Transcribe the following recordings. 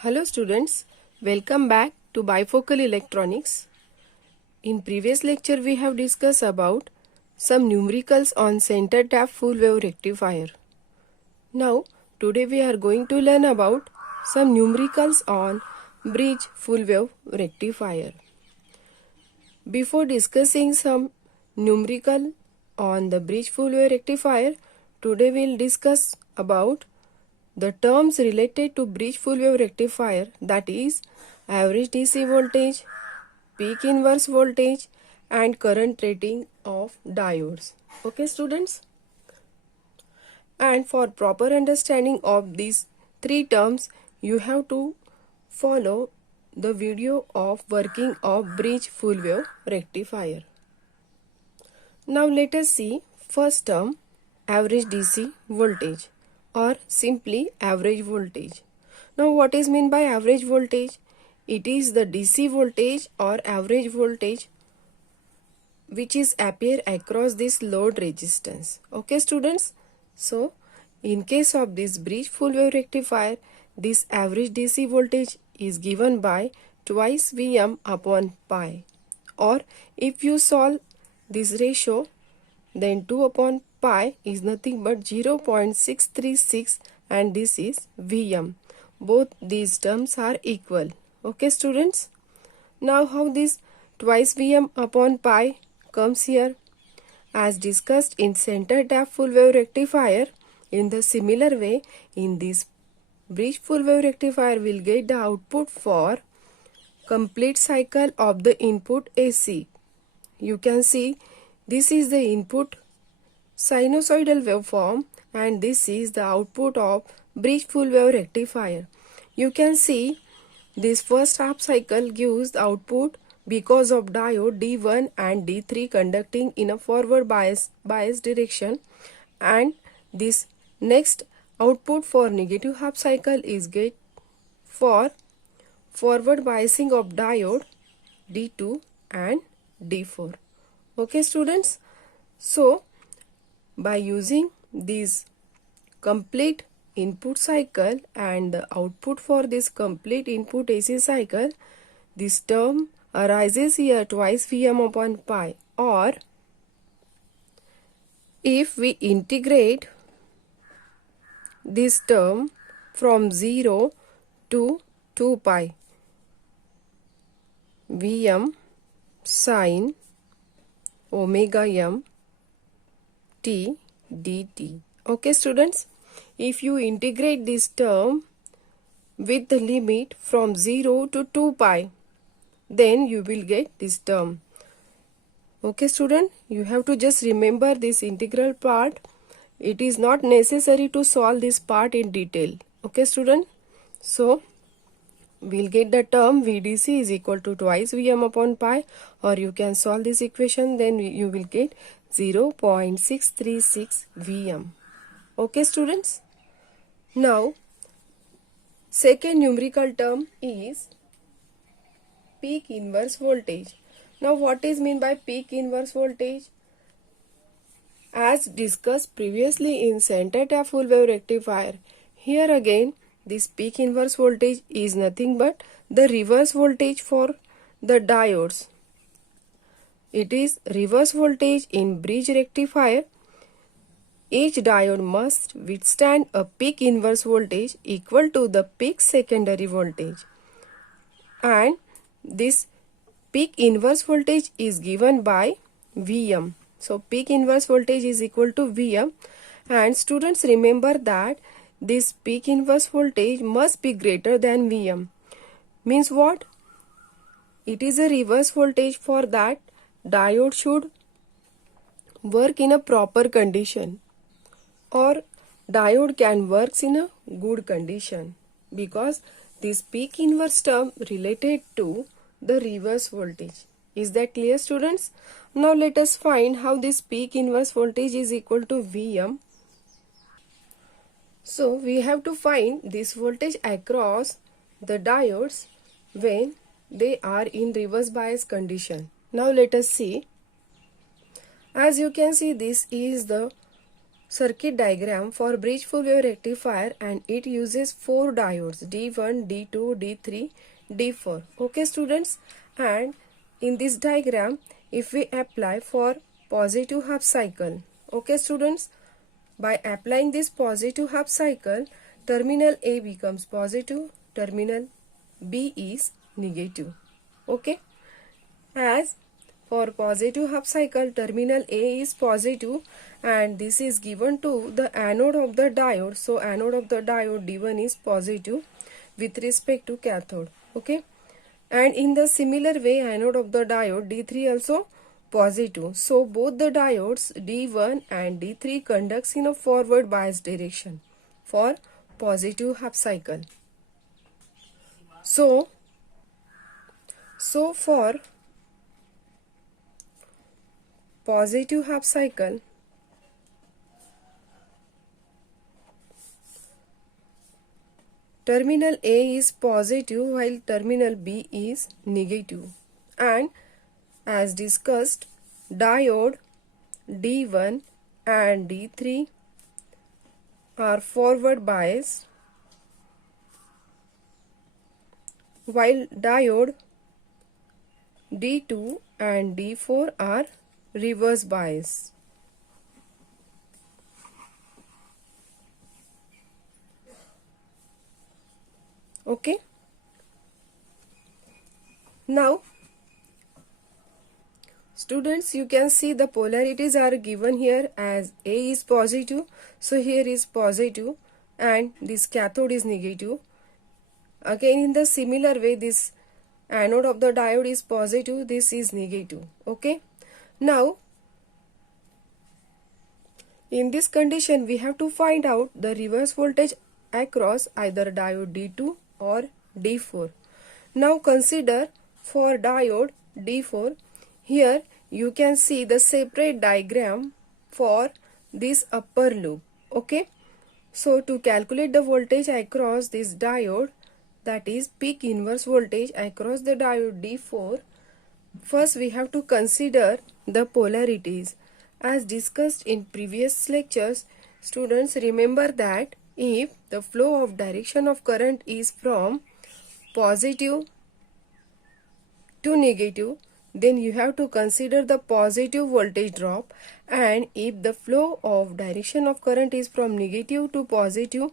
Hello students, welcome back to Bifocal Electronics. In previous lecture we have discussed about some numericals on center tap full wave rectifier. Now today we are going to learn about some numericals on bridge full wave rectifier. Before discussing some numerical on the bridge full wave rectifier, today we will discuss about the terms related to bridge full wave rectifier, that is average DC voltage, peak inverse voltage and current rating of diodes. Okay students? And for proper understanding of these three terms, you have to follow the video of working of bridge full wave rectifier. Now let us see first term, average DC voltage or simply average voltage. Now what is meant by average voltage? It is the DC voltage or average voltage which is appear across this load resistance. Okay students? So in case of this bridge full wave rectifier, this average DC voltage is given by twice Vm upon pi, or if you solve this ratio, then 2 upon pi is nothing but 0.636 and this is Vm. Both these terms are equal. Okay students? Now how this twice Vm upon pi comes here? As discussed in center tap full wave rectifier, in the similar way, in this bridge full wave rectifier will get the output for complete cycle of the input AC. You can see this is the input sinusoidal waveform and this is the output of bridge full wave rectifier. You can see this first half cycle gives the output because of diode D1 and D3 conducting in a forward bias direction, and this next output for negative half cycle is get for forward biasing of diode D2 and D4. Okay students? So by using this complete input cycle and the output for this complete input AC cycle, this term arises here twice Vm upon pi, or if we integrate this term from 0 to 2 pi Vm sin omega m t dt. Okay students? If you integrate this term with the limit from 0 to 2 pi, then you will get this term. Okay student? You have to just remember this integral part. It is not necessary to solve this part in detail. Okay student? So we'll get the term VDC is equal to twice Vm upon pi, or you can solve this equation, then you will get 0.636 Vm. Okay students? Now second numerical term is peak inverse voltage. Now what is meant by peak inverse voltage? As discussed previously in center tap full wave rectifier, here again this peak inverse voltage is nothing but the reverse voltage for the diodes. It is reverse voltage in bridge rectifier. Each diode must withstand a peak inverse voltage equal to the peak secondary voltage, and this peak inverse voltage is given by Vm. So peak inverse voltage is equal to Vm, and students remember that this peak inverse voltage must be greater than Vm. Means what? It is a reverse voltage. For that, diode should work in a proper condition, or diode can work in a good condition, because this peak inverse term related to the reverse voltage. Is that clear students? Now let us find how this peak inverse voltage is equal to Vm. So we have to find this voltage across the diodes when they are in reverse bias condition. Now let us see. As you can see, this is the circuit diagram for bridge full wave rectifier, and it uses 4 diodes D1, D2, D3, D4. Okay students, and in this diagram if we apply for positive half cycle, okay students, by applying this positive half cycle, terminal A becomes positive, terminal B is negative. Okay, as for positive half cycle, terminal A is positive and this is given to the anode of the diode. So anode of the diode D1 is positive with respect to cathode. Okay, and in the similar way, anode of the diode D3 also positive. So both the diodes D1 and D3 conducts in a forward bias direction for positive half cycle. So for positive half cycle, terminal A is positive while terminal B is negative, and as discussed, diode D1 and D3 are forward biased while diode D2 and D4 are reverse bias. Okay. Now, students, you can see the polarities are given here as A is positive. So here is positive and this cathode is negative. Again, in the similar way, this anode of the diode is positive, this is negative. Okay. Now, in this condition, we have to find out the reverse voltage across either diode D2 or D4. Now consider for diode D4, here you can see the separate diagram for this upper loop. Okay. So to calculate the voltage across this diode, that is peak inverse voltage across the diode D4, first we have to consider the polarities. As discussed in previous lectures, students, remember that if the flow of direction of current is from positive to negative, then you have to consider the positive voltage drop, and if the flow of direction of current is from negative to positive,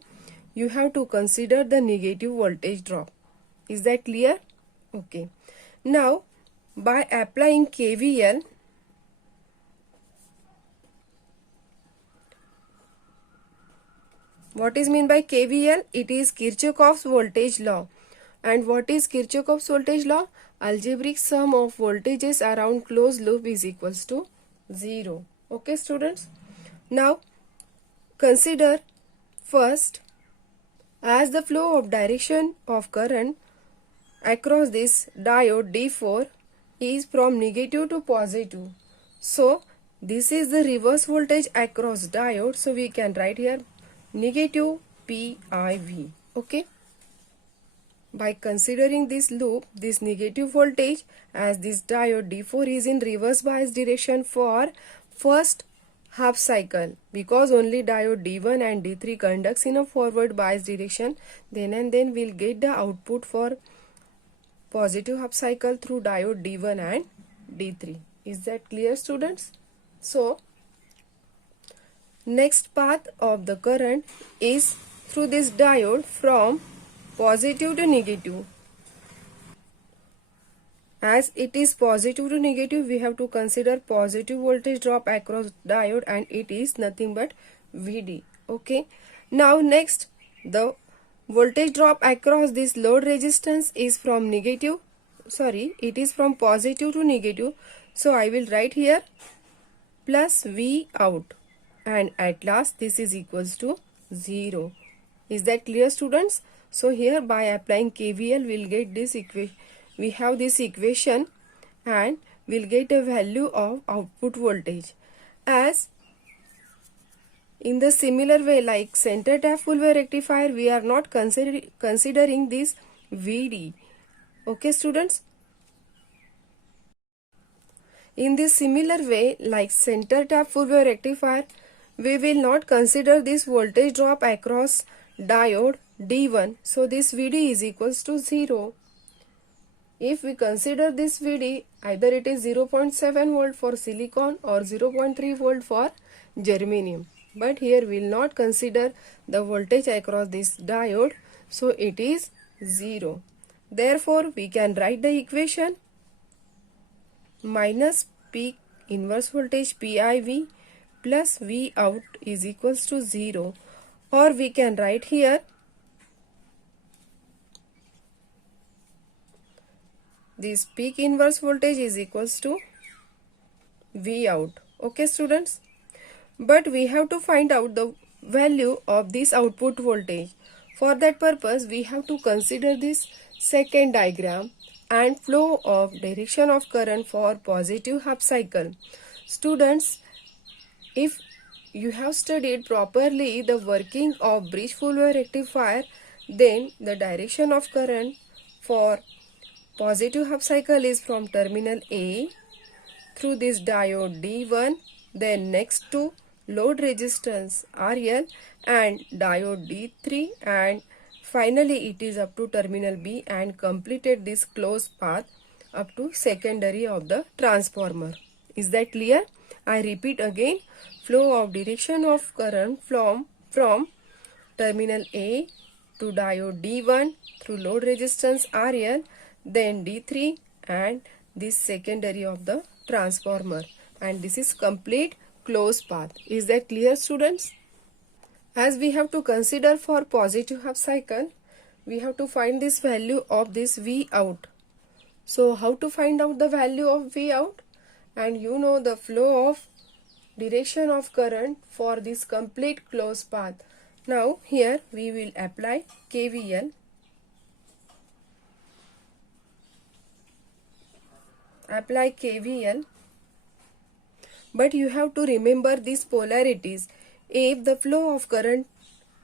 you have to consider the negative voltage drop. Is that clear? Okay. Now, by applying KVL, what is meant by KVL? It is Kirchhoff's voltage law. And what is Kirchhoff's voltage law? Algebraic sum of voltages around closed loop is equals to 0. Okay students. Now consider first, as the flow of direction of current across this diode D4 is from negative to positive. So this is the reverse voltage across diode. So we can write here negative PIV. Okay. By considering this loop, this negative voltage, as this diode D4 is in reverse bias direction for first half cycle, because only diode D1 and D3 conducts in a forward bias direction, then and then we'll get the output for positive half cycle through diode D1 and D3. Is that clear students? So next path of the current is through this diode from positive to negative. As it is positive to negative, we have to consider positive voltage drop across diode, and it is nothing but VD. Okay. Now next, the voltage drop across this load resistance is from it is from positive to negative. So I will write here plus V out, and at last this is equals to 0. Is that clear students? So here by applying KVL, we'll get this equation. We have this equation and we'll get a value of output voltage. As in the similar way, like center tap full wave rectifier, we are not considering this VD. Okay students? In this similar way, like center tap full wave rectifier, we will not consider this voltage drop across diode D1. So this VD is equals to 0. If we consider this VD, either it is 0.7 volt for silicon or 0.3 volt for germanium. But here we will not consider the voltage across this diode, so it is 0. Therefore, we can write the equation minus peak inverse voltage PIV plus V out is equals to 0, or we can write here this peak inverse voltage is equals to V out. Okay students, but we have to find out the value of this output voltage. For that purpose we have to consider this second diagram and flow of direction of current for positive half cycle. Students, if you have studied properly the working of bridge full wave rectifier, then the direction of current for positive half cycle is from terminal A through this diode D1, then next to load resistance RL and diode D3, and finally it is up to terminal B and completed this closed path up to secondary of the transformer. Is that clear? I repeat again, flow of direction of current from terminal A to diode D1 through load resistance RL, then D3 and this secondary of the transformer, and this is complete closed path. Is that clear students? As we have to consider for positive half cycle, we have to find this value of this V out. So how to find out the value of V out? And you know the flow of direction of current for this complete closed path. Now here we will apply KVL. Apply KVL, but you have to remember these polarities. If the flow of current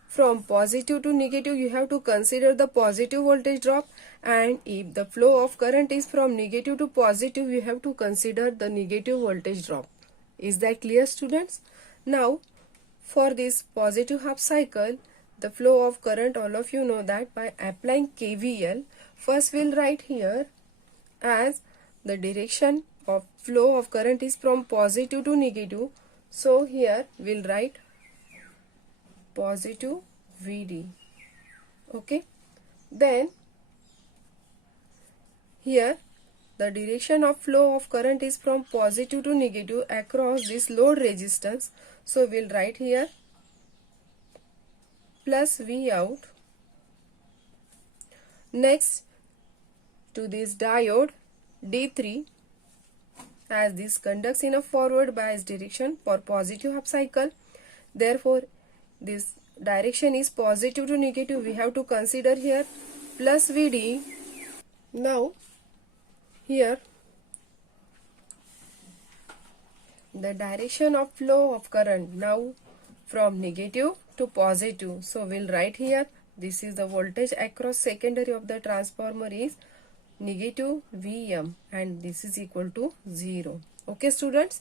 from positive to negative, you have to consider the positive voltage drop, and if the flow of current is from negative to positive, you have to consider the negative voltage drop. Is that clear students? Now for this positive half cycle, the flow of current, all of you know that by applying KVL, first we'll write here as the direction of flow of current is from positive to negative. So here we'll write positive VD. Okay. Then here the direction of flow of current is from positive to negative across this load resistance. So we'll write here plus V out. Next to this diode D3, as this conducts in a forward bias direction for positive half cycle, therefore this direction is positive to negative, we have to consider here plus VD. Now here the direction of flow of current now from negative to positive, so we'll write here this is the voltage across secondary of the transformer is negative Vm, and this is equal to 0. Okay students,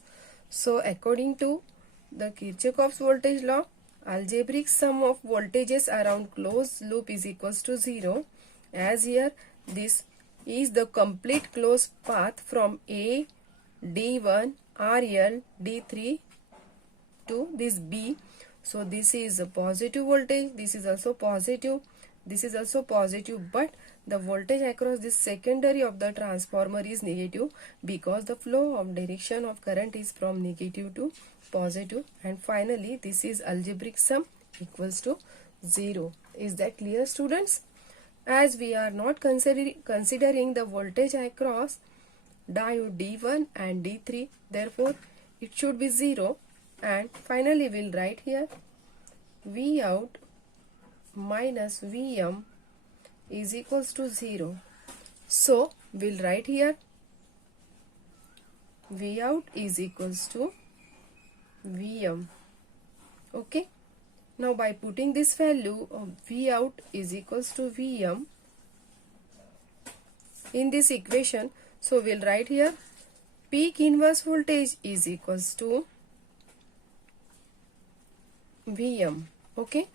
so according to the Kirchhoff's voltage law, algebraic sum of voltages around closed loop is equals to 0, as here this is the complete closed path from A, D1, RL, D3 to this B. So this is a positive voltage, this is also positive, this is also positive, but the voltage across this secondary of the transformer is negative because the flow of direction of current is from negative to positive, and finally this is algebraic sum equals to 0. Is that clear students? As we are not considering the voltage across diode D1 and D3, therefore it should be 0, and finally we'll write here V out minus Vm is equals to 0. So we'll write here V out is equals to Vm. Okay. Now by putting this value of V out is equals to Vm in this equation, so we'll write here peak inverse voltage is equals to Vm. Okay,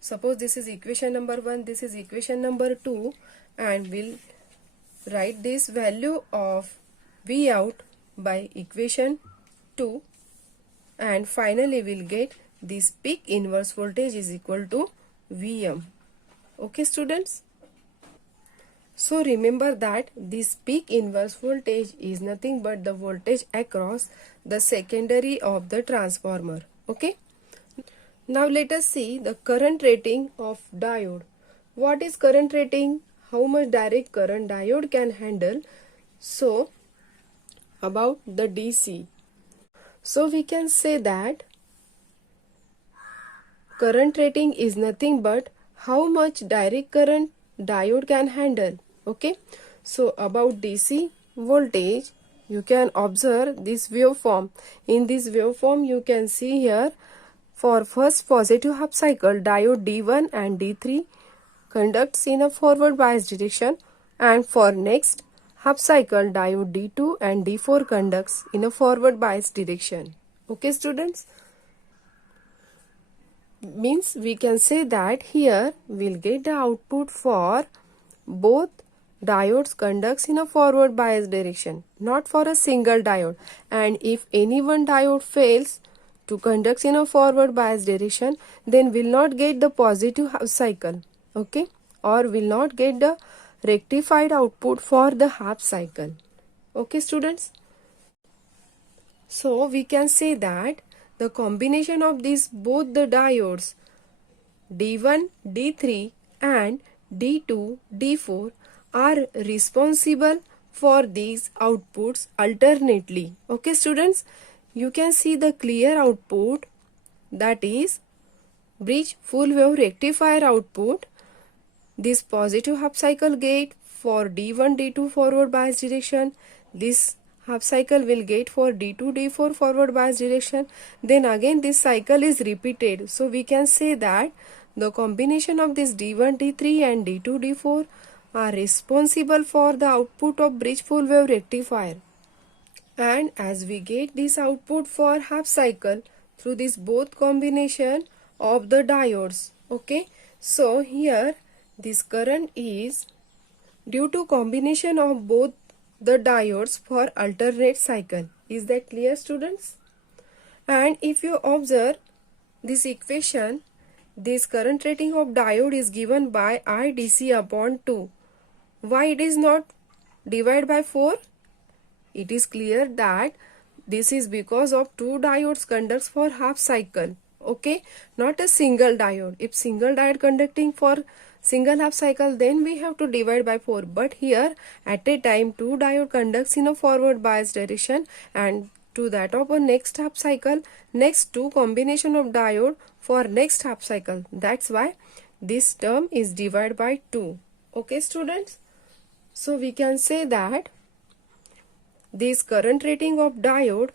suppose this is equation number 1, this is equation number 2, and we'll write this value of V out by equation 2, and finally we'll get this peak inverse voltage is equal to Vm. Okay students, so remember that this peak inverse voltage is nothing but the voltage across the secondary of the transformer. Okay, now let us see the current rating of diode. What is current rating? How much direct current diode can handle? So about the DC, so we can say that current rating is nothing but how much direct current diode can handle. Okay, so about DC voltage, you can observe this waveform. In this waveform you can see here, for first positive half cycle diode D1 and D3 conducts in a forward bias direction, and for next half cycle diode D2 and D4 conducts in a forward bias direction. Okay students, means we can say that here we'll get the output for both diodes conducts in a forward bias direction, not for a single diode. And if any one diode fails to conduct in a forward bias direction, then will not get the positive half cycle. Okay, or will not get the rectified output for the half cycle. Okay students, so we can say that the combination of these both the diodes D1, D3 and D2, D4 are responsible for these outputs alternately. Okay students, you can see the clear output, that is bridge full wave rectifier output. This positive half cycle gate for D1, D2 forward bias direction, this half cycle will get for D2, D4 forward bias direction, then again this cycle is repeated. So we can say that the combination of this D1, D3 and D2, D4 are responsible for the output of bridge full wave rectifier. And as we get this output for half cycle through this both combination of the diodes. Okay, so here this current is due to combination of both the diodes for alternate cycle. Is that clear students? And if you observe this equation, this current rating of diode is given by IDC upon 2. Why it is not divided by 4? It is clear that this is because of 2 diodes conducts for half cycle. Okay, not a single diode. If single diode conducting for single half cycle, then we have to divide by 4. But here at a time 2 diode conducts in a forward bias direction, and to that of a next half cycle, next 2 combination of diode for next half cycle. That's why this term is divided by 2. Okay students, so we can say that this current rating of diode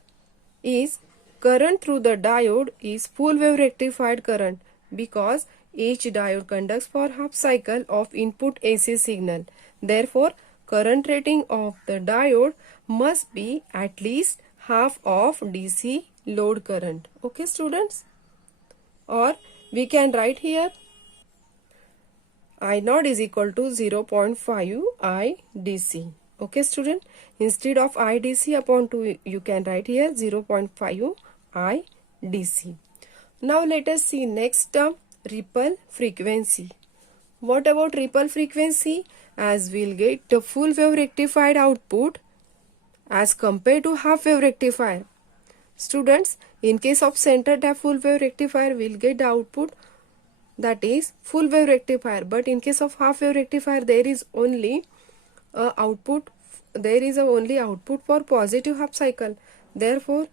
is current through the diode is full wave rectified current, because each diode conducts for half cycle of input AC signal. Therefore, current rating of the diode must be at least half of DC load current. Okay students, or we can write here I naught is equal to 0.5 I DC. Okay student, instead of IDC upon 2 you can write here 0.5 I DC. Now let us see next term, ripple frequency. What about ripple frequency? As we'll get the full wave rectified output as compared to half wave rectifier. Students, in case of center tap full wave rectifier, we'll get the output that is full wave rectifier, but in case of half wave rectifier there is only output for positive half cycle. Therefore,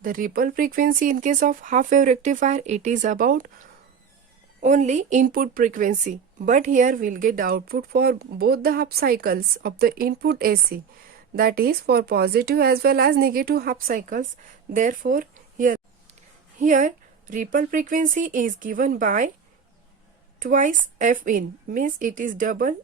the ripple frequency in case of half wave rectifier, it is about only input frequency, but here we'll get the output for both the half cycles of the input AC, that is for positive as well as negative half cycles. Therefore, here ripple frequency is given by twice F in, means it is double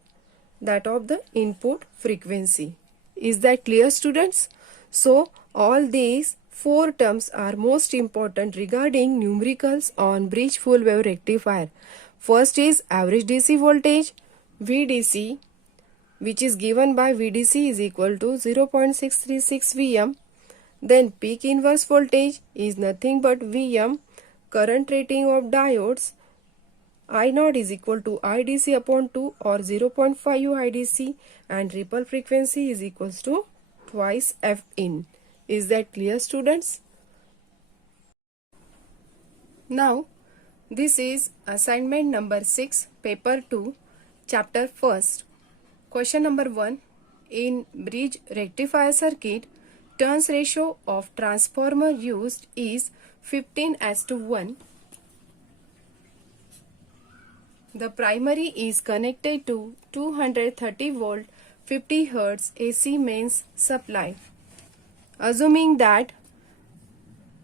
that of the input frequency. Is that clear students? So all these Four terms are most important regarding numericals on bridge full wave rectifier. First is average DC voltage, VDC, which is given by VDC is equal to 0.636 Vm. Then peak inverse voltage is nothing but Vm. Current rating of diodes I0 is equal to IDC upon 2 or 0.5 IDC, and ripple frequency is equals to twice F in. Is that clear, students? Now, this is assignment number 6, paper 2, chapter 1st. Question number 1. In bridge rectifier circuit, turns ratio of transformer used is 15:1. The primary is connected to 230 volt 50 Hz AC mains supply. Assuming that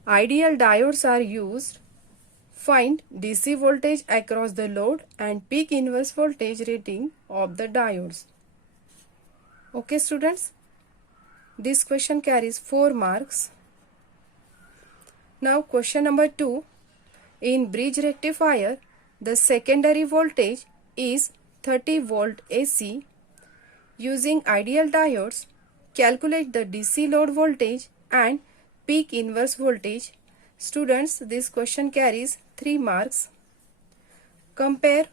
ideal diodes are used, find DC voltage across the load and peak inverse voltage rating of the diodes. Okay, students? This question carries 4 marks. Now question number 2. In bridge rectifier, the secondary voltage is 30 volt AC. Using ideal diodes, calculate the DC load voltage and peak inverse voltage. Students, this question carries 3 marks. Compare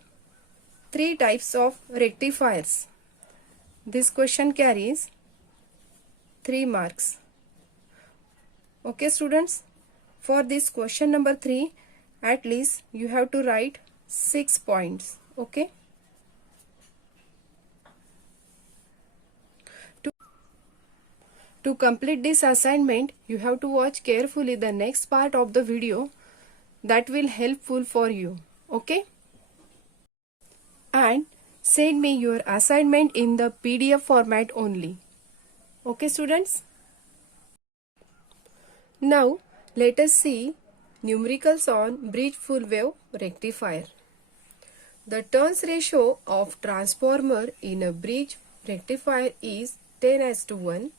3 types of rectifiers. This question carries 3 marks. Okay, students? For this question number 3, at least you have to write 6 points. Okay? To complete this assignment, you have to watch carefully the next part of the video that will helpful for you. Okay? And send me your assignment in the PDF format only. Okay, students? Now, let us see numericals on bridge full wave rectifier. The turns ratio of transformer in a bridge rectifier is 10:1.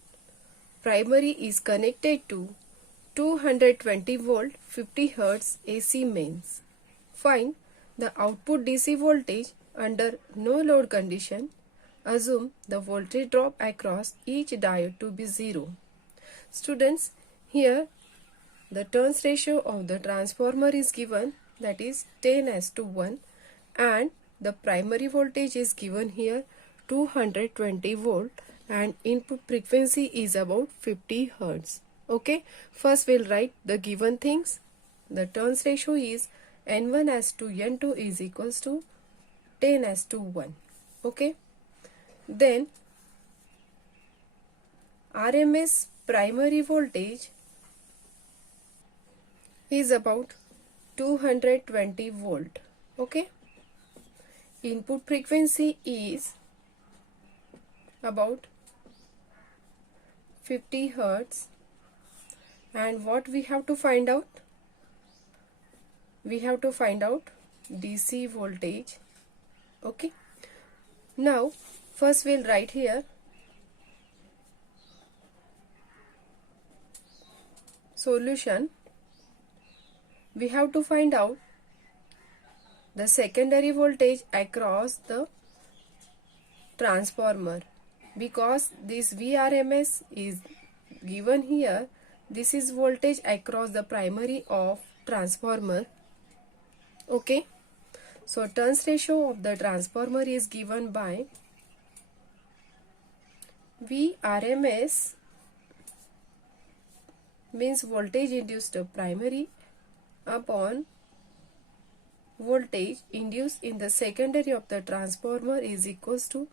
Primary is connected to 220 volt 50 Hz AC mains. Find the output DC voltage under no load condition. Assume the voltage drop across each diode to be 0. Students, here the turns ratio of the transformer is given, that is 10:1, and the primary voltage is given here 220 volt and input frequency is about 50 Hz. Okay, first we'll write the given things. The turns ratio is N1:N2 is equals to 10:1. Okay, then RMS primary voltage is about 220 volt. Okay, input frequency is about 50 Hz, and what we have to find out? We have to find out DC voltage. Okay, now first we'll write here solution. We have to find out the secondary voltage across the transformer, because this Vrms is given here. This is voltage across the primary of transformer. Okay, so turns ratio of the transformer is given by Vrms, means voltage induced to primary upon voltage induced in the secondary of the transformer is equals to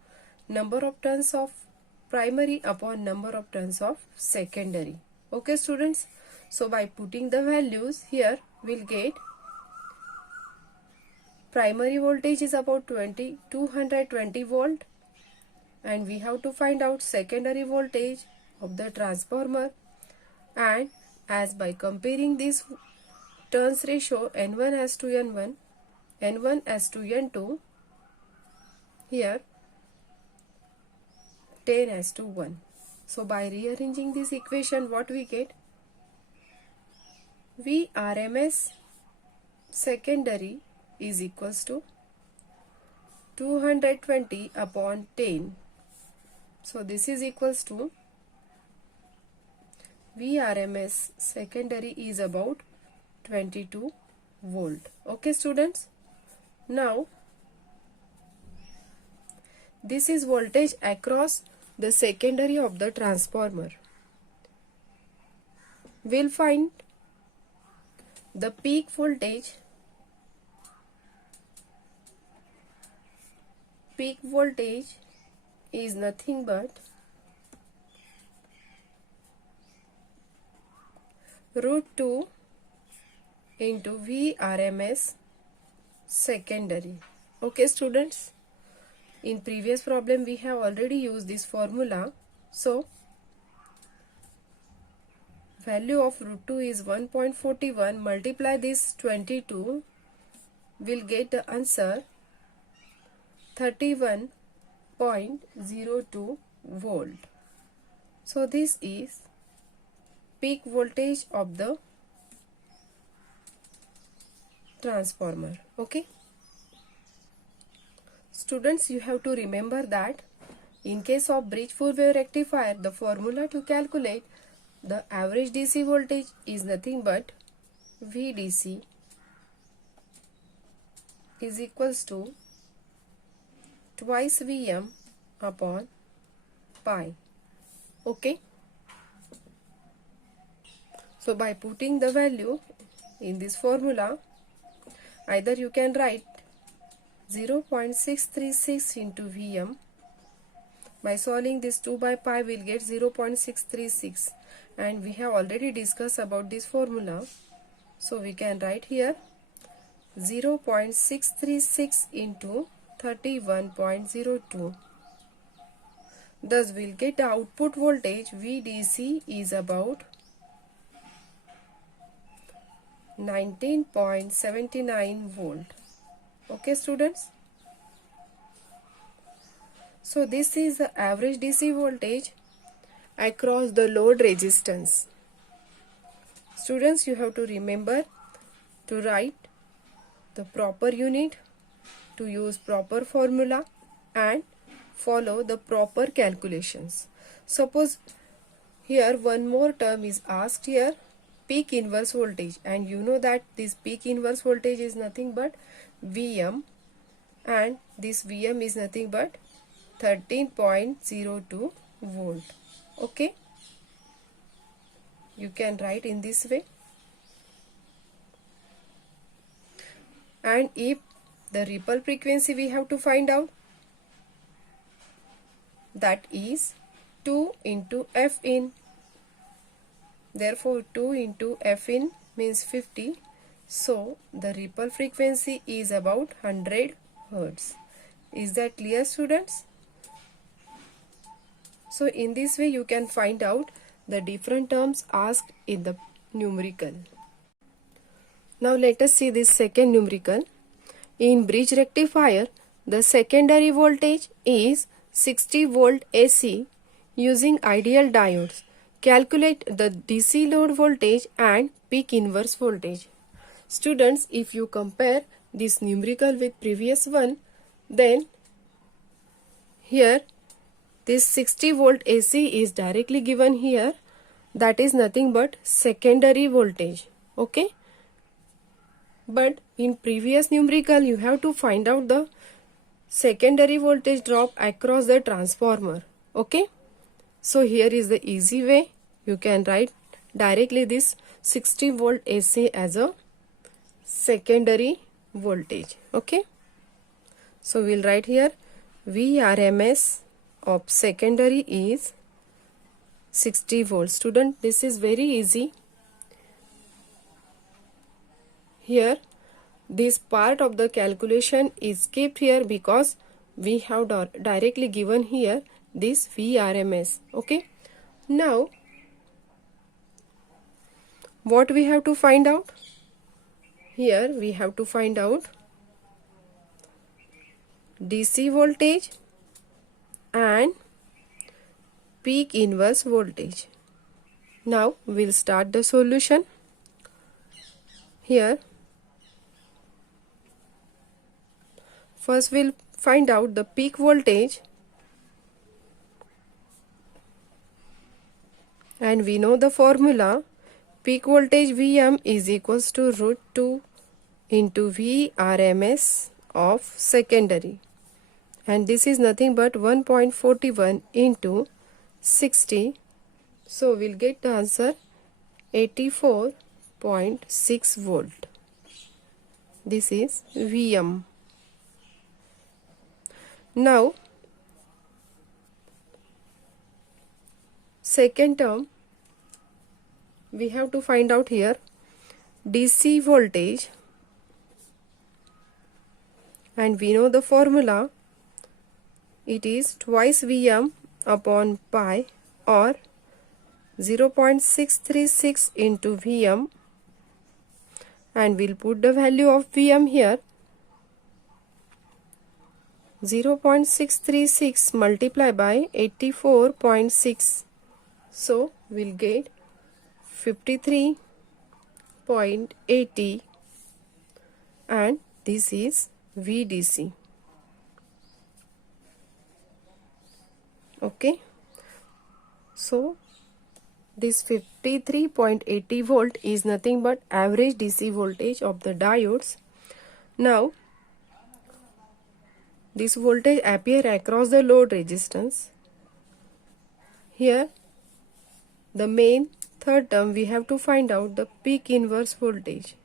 number of turns of primary upon number of turns of secondary. Okay, students, so by putting the values here, we'll get primary voltage is about 220 volt, and we have to find out secondary voltage of the transformer, and as by comparing this turns ratio N1:N1, N1:N2, here 10:1. So by rearranging this equation, what we get? Vrms secondary is equals to 220 upon 10. So this is equals to Vrms secondary is about 22 volt. Okay students. Now this is voltage across the secondary of the transformer. We'll find the peak voltage. Peak voltage is nothing but root 2 into Vrms secondary. Okay students, in previous problem we have already used this formula. So value of root 2 is 1.41. Multiply this 22, will get the answer 31.02 volt. So this is peak voltage of the transformer. Okay students, you have to remember that in case of bridge full wave rectifier, the formula to calculate the average DC voltage is nothing but VDC is equals to twice Vm upon pi. Okay, so by putting the value in this formula, either you can write 0.636 into Vm. By solving this 2 by pi, we'll get 0.636, and we have already discussed about this formula. So we can write here 0.636 into 31.02. Thus we'll get the output voltage VDC is about 19.79 volt. Okay students, so this is the average DC voltage across the load resistance. Students, you have to remember to write the proper unit, to use proper formula and follow the proper calculations. Suppose here one more term is asked here, peak inverse voltage, and you know that this peak inverse voltage is nothing but Vm, and this Vm is nothing but 13.02 volt. Okay, you can write in this way. And if the ripple frequency we have to find out, that is 2 into F in. Therefore 2 into F in means 50. So the ripple frequency is about 100 Hertz. Is that clear students? So in this way you can find out the different terms asked in the numerical. Now let us see this second numerical. In bridge rectifier, the secondary voltage is 60 volt AC using ideal diodes. Calculate the DC load voltage and peak inverse voltage. Students, if you compare this numerical with previous one, then here this 60 volt AC is directly given here. That is nothing but secondary voltage. Okay, but in previous numerical you have to find out the secondary voltage drop across the transformer. Okay, so here is the easy way. You can write directly this 60 volt AC as a secondary voltage. Okay, so we'll write here Vrms of secondary is 60 volts. Student, this is very easy. Here this part of the calculation is skipped here because we have directly given here this Vrms. Okay, now what we have to find out? Here we have to find out DC voltage and peak inverse voltage. Now we'll start the solution. Here, first we'll find out the peak voltage, and we know the formula. Peak voltage Vm is equals to root 2 into Vrms of secondary, and this is nothing but 1.41 into 60, so we'll get the answer 84.6 volt. This is Vm. Now, second term, we have to find out here DC voltage, and we know the formula. It is twice Vm upon pi, or 0.636 into Vm, and we'll put the value of Vm here. 0.636 multiplied by 84.6, so we'll get 53.80, and this is VDC. Okay, so this 53.80 volt is nothing but average DC voltage of the diodes. Now, this voltage appear across the load resistance. Here, the main third term, we have to find out the peak inverse voltage.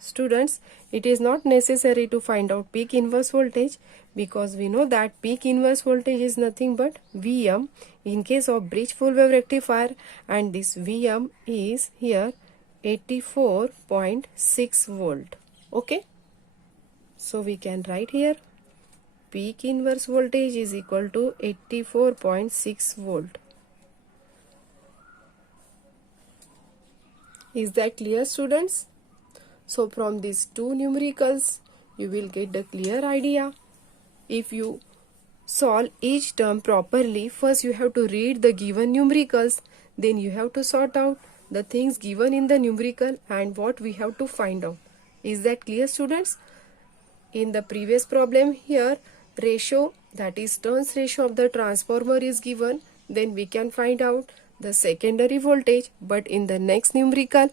Students, it is not necessary to find out peak inverse voltage, because we know that peak inverse voltage is nothing but Vm in case of bridge full wave rectifier, and this Vm is here 84.6 volt. Okay, so we can write here peak inverse voltage is equal to 84.6 volt. Is that clear, students? So from these two numericals, you will get the clear idea. If you solve each term properly, first you have to read the given numericals, then you have to sort out the things given in the numerical and what we have to find out. Is that clear, students? In the previous problem here, ratio, that is turns ratio of the transformer is given, then we can find out the secondary voltage, but in the next numerical,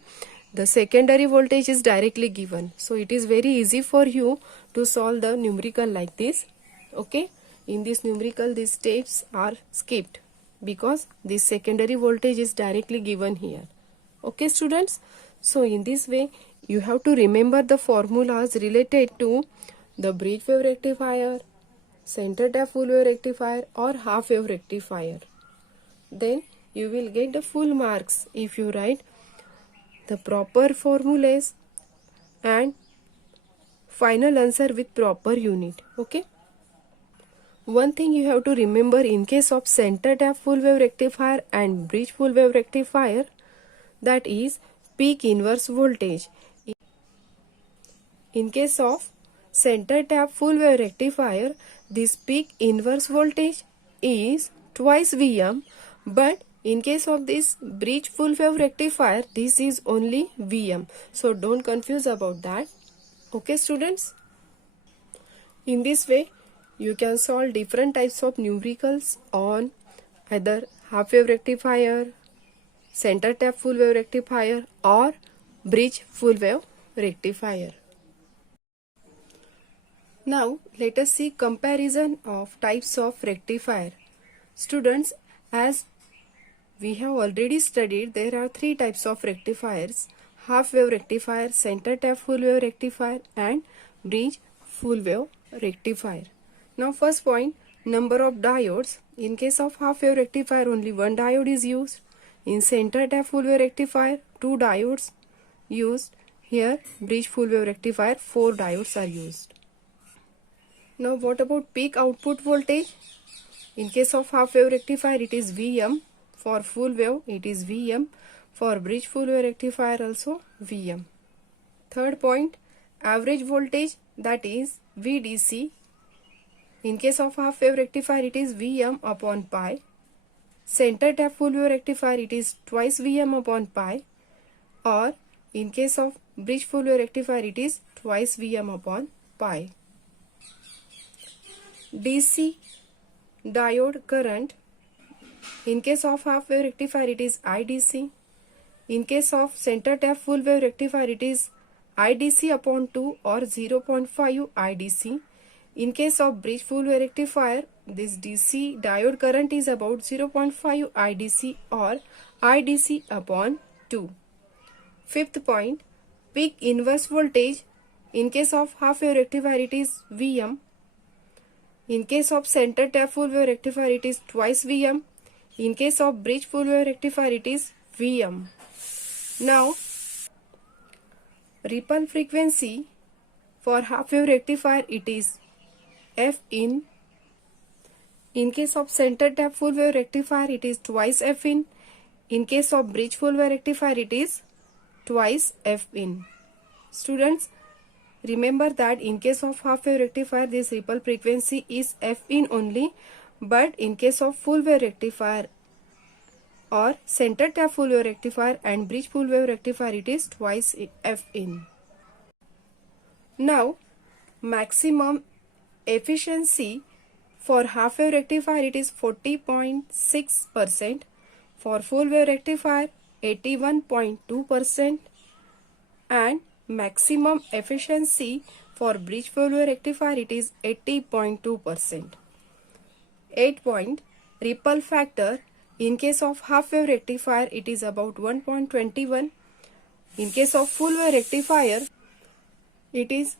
the secondary voltage is directly given. So it is very easy for you to solve the numerical like this. Okay, in this numerical these steps are skipped because this secondary voltage is directly given here. Okay, students, so in this way you have to remember the formulas related to the bridge wave rectifier, center tap full wave rectifier, or half wave rectifier. Then you will get the full marks if you write the proper formulas and final answer with proper unit. Okay, one thing you have to remember in case of center tap full wave rectifier and bridge full wave rectifier, that is peak inverse voltage. In case of center tap full wave rectifier, this peak inverse voltage is twice Vm, but in case of this bridge full wave rectifier, this is only Vm. So don't confuse about that. Okay, students? In this way, you can solve different types of numericals on either half wave rectifier, center tap full wave rectifier, or bridge full wave rectifier. Now, let us see comparison of types of rectifier. Students, as we have already studied, there are three types of rectifiers: half wave rectifier, center tap full wave rectifier, and bridge full wave rectifier. Now, first point, number of diodes. In case of half wave rectifier, only one diode is used. In center tap full wave rectifier, two diodes used. Here, bridge full wave rectifier, 4 diodes are used. Now, what about peak output voltage? In case of half wave rectifier, it is Vm. For full wave, it is Vm. For bridge full wave rectifier, also Vm. Third point, average voltage, that is VDC. In case of half wave rectifier, it is Vm upon pi. Center tap full wave rectifier, it is twice Vm upon pi. Or in case of bridge full wave rectifier, it is twice Vm upon pi. DC diode current, in case of half wave rectifier it is IDC. In case of center tap full wave rectifier it is IDC upon 2 or 0.5 IDC. In case of bridge full wave rectifier, this DC diode current is about 0.5 IDC or IDC upon 2. Fifth point, peak inverse voltage, in case of half wave rectifier it is Vm. In case of center tap full wave rectifier it is twice Vm. In case of bridge full wave rectifier it is Vm. Now, ripple frequency for half wave rectifier it is F in. In case of center tap full wave rectifier it is twice F in. In case of bridge full wave rectifier it is twice F in. Students, remember that in case of half wave rectifier this ripple frequency is F in only, but in case of full wave rectifier or center tap full wave rectifier and bridge full wave rectifier it is twice F in. Now, maximum efficiency for half wave rectifier it is 40.6%, for full wave rectifier 81.2%, and maximum efficiency for bridge full wave rectifier it is 80.2%. 8 point, ripple factor, in case of half wave rectifier it is about 1.21. In case of full wave rectifier it is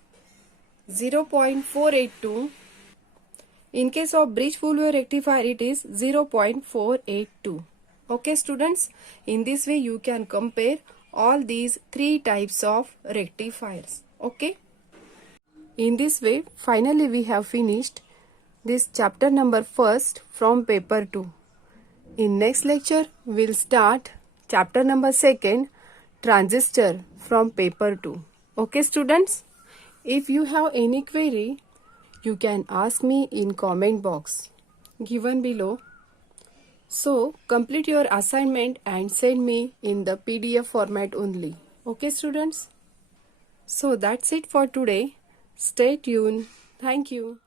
0.482. In case of bridge full wave rectifier it is 0.482. Okay students, in this way you can compare all these three types of rectifiers. Okay. In this way finally we have finished this chapter number 1 from paper 2. In next lecture we'll start chapter number 2, transistor, from paper 2. Okay students, if you have any query you can ask me in comment box given below. So complete your assignment and send me in the PDF format only. Okay students? So that's it for today. Stay tuned. Thank you.